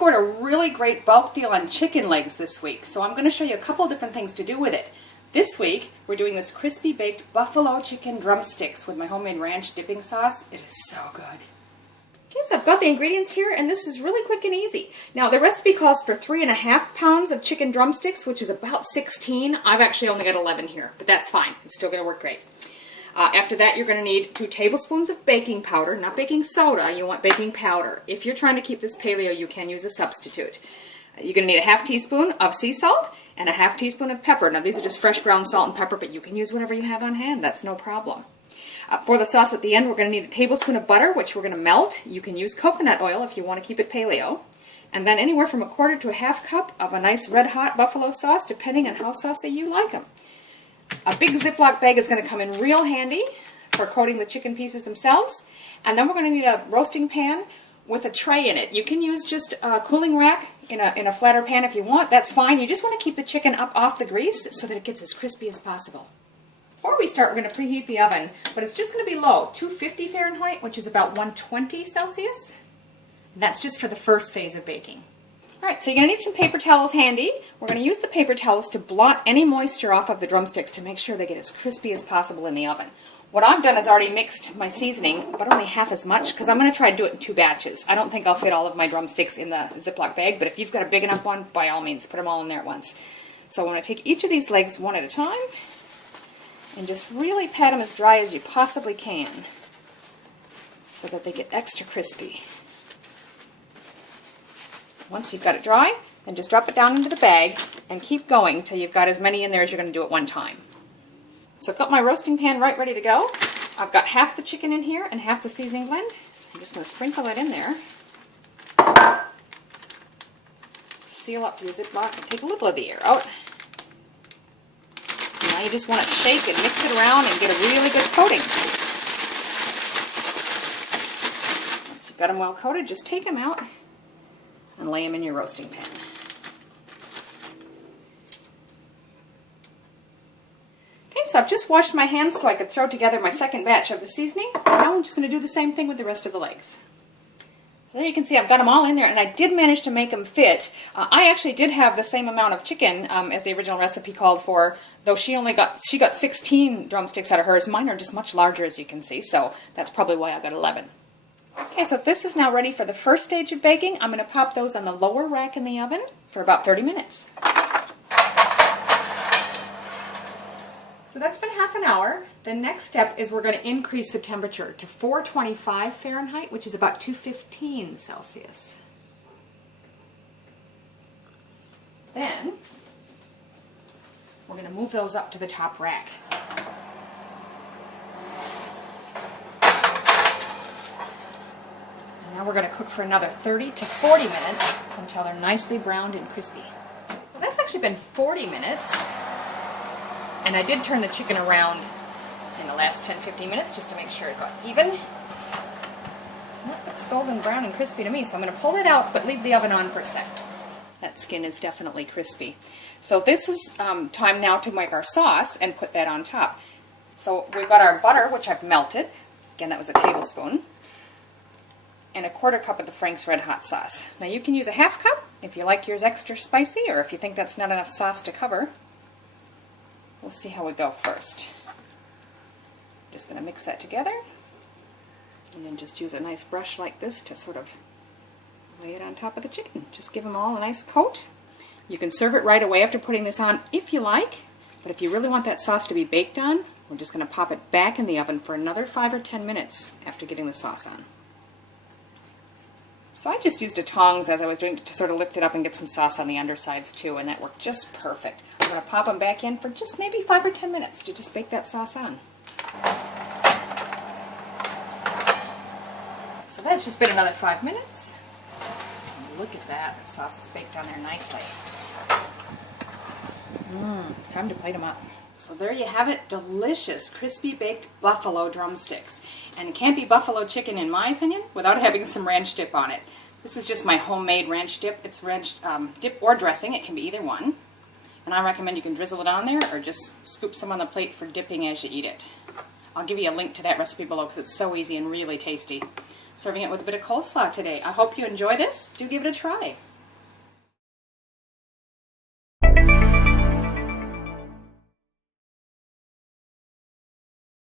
scored a really great bulk deal on chicken legs this week, so I'm going to show you a couple different things to do with it. This week, we're doing this crispy baked buffalo chicken drumsticks with my homemade ranch dipping sauce. It is so good. Okay, so I've got the ingredients here, and this is really quick and easy. Now, the recipe calls for 3.5 pounds of chicken drumsticks, which is about 16. I've actually only got 11 here, but that's fine. It's still going to work great. After that, you're going to need 2 tablespoons of baking powder, not baking soda. You want baking powder. If you're trying to keep this paleo, you can use a substitute. You're going to need a 1/2 teaspoon of sea salt and a 1/2 teaspoon of pepper. Now, these are just fresh ground salt and pepper, but you can use whatever you have on hand. That's no problem. For the sauce at the end, we're going to need a tablespoon of butter, which we're going to melt. You can use coconut oil if you want to keep it paleo. And then anywhere from 1/4 to 1/2 cup of a nice red-hot buffalo sauce, depending on how saucy you like them. A big Ziploc bag is going to come in real handy for coating the chicken pieces themselves. And then we're going to need a roasting pan with a tray in it. You can use just a cooling rack in a flatter pan if you want. That's fine. You just want to keep the chicken up off the grease so that it gets as crispy as possible. Before we start, we're going to preheat the oven, but it's just going to be low, 250 Fahrenheit, which is about 120 Celsius. And that's just for the first phase of baking. Alright, so you're going to need some paper towels handy. We're going to use the paper towels to blot any moisture off of the drumsticks to make sure they get as crispy as possible in the oven. What I've done is already mixed my seasoning, but only half as much, because I'm going to try to do it in 2 batches. I don't think I'll fit all of my drumsticks in the Ziploc bag, but if you've got a big enough one, by all means, put them all in there at once. So I want to take each of these legs one at a time, and just really pat them as dry as you possibly can, so that they get extra crispy. Once you've got it dry, then just drop it down into the bag and keep going until you've got as many in there as you're going to do at one time. So I've got my roasting pan right ready to go. I've got half the chicken in here and half the seasoning blend. I'm just going to sprinkle it in there. Seal up your Ziploc and take a little of the air out. Now you just want to shake and mix it around and get a really good coating. Once you've got them well coated, just take them out and lay them in your roasting pan. Okay, so I've just washed my hands so I could throw together my second batch of the seasoning. Now I'm just going to do the same thing with the rest of the legs. So there you can see I've got them all in there, and I did manage to make them fit. I actually did have the same amount of chicken as the original recipe called for, though she got 16 drumsticks out of hers. Mine are just much larger, as you can see, so that's probably why I got 11. Okay, so this is now ready for the first stage of baking. I'm going to pop those on the lower rack in the oven for about 30 minutes. So that's been half an hour. The next step is we're going to increase the temperature to 425 Fahrenheit, which is about 215 Celsius. Then we're going to move those up to the top rack. Now we're going to cook for another 30 to 40 minutes until they're nicely browned and crispy. So that's actually been 40 minutes. And I did turn the chicken around in the last 10-15 minutes just to make sure it got even. That looks golden brown and crispy to me, so I'm going to pull it out but leave the oven on for a sec. That skin is definitely crispy. So this is time now to make our sauce and put that on top. So we've got our butter, which I've melted. Again, that was a tablespoon. And 1/4 cup of the Frank's Red Hot sauce. Now you can use a 1/2 cup if you like yours extra spicy, or if you think that's not enough sauce to cover. We'll see how we go first. Just going to mix that together, and then just use a nice brush like this to sort of lay it on top of the chicken. Just give them all a nice coat. You can serve it right away after putting this on if you like, but if you really want that sauce to be baked on, we're just going to pop it back in the oven for another 5 or 10 minutes after getting the sauce on. So I just used a tongs as I was doing it to sort of lift it up and get some sauce on the undersides too, and that worked just perfect. I'm going to pop them back in for just maybe 5 or 10 minutes to just bake that sauce on. So that's just been another 5 minutes. Look at that. That sauce is baked on there nicely. Time to plate them up. So there you have it, delicious crispy baked buffalo drumsticks. And it can't be buffalo chicken, in my opinion, without having some ranch dip on it. This is just my homemade ranch dip. It's ranch dip or dressing. It can be either one. And I recommend you can drizzle it on there or just scoop some on the plate for dipping as you eat it. I'll give you a link to that recipe below because it's so easy and really tasty. Serving it with a bit of coleslaw today. I hope you enjoy this. Do give it a try.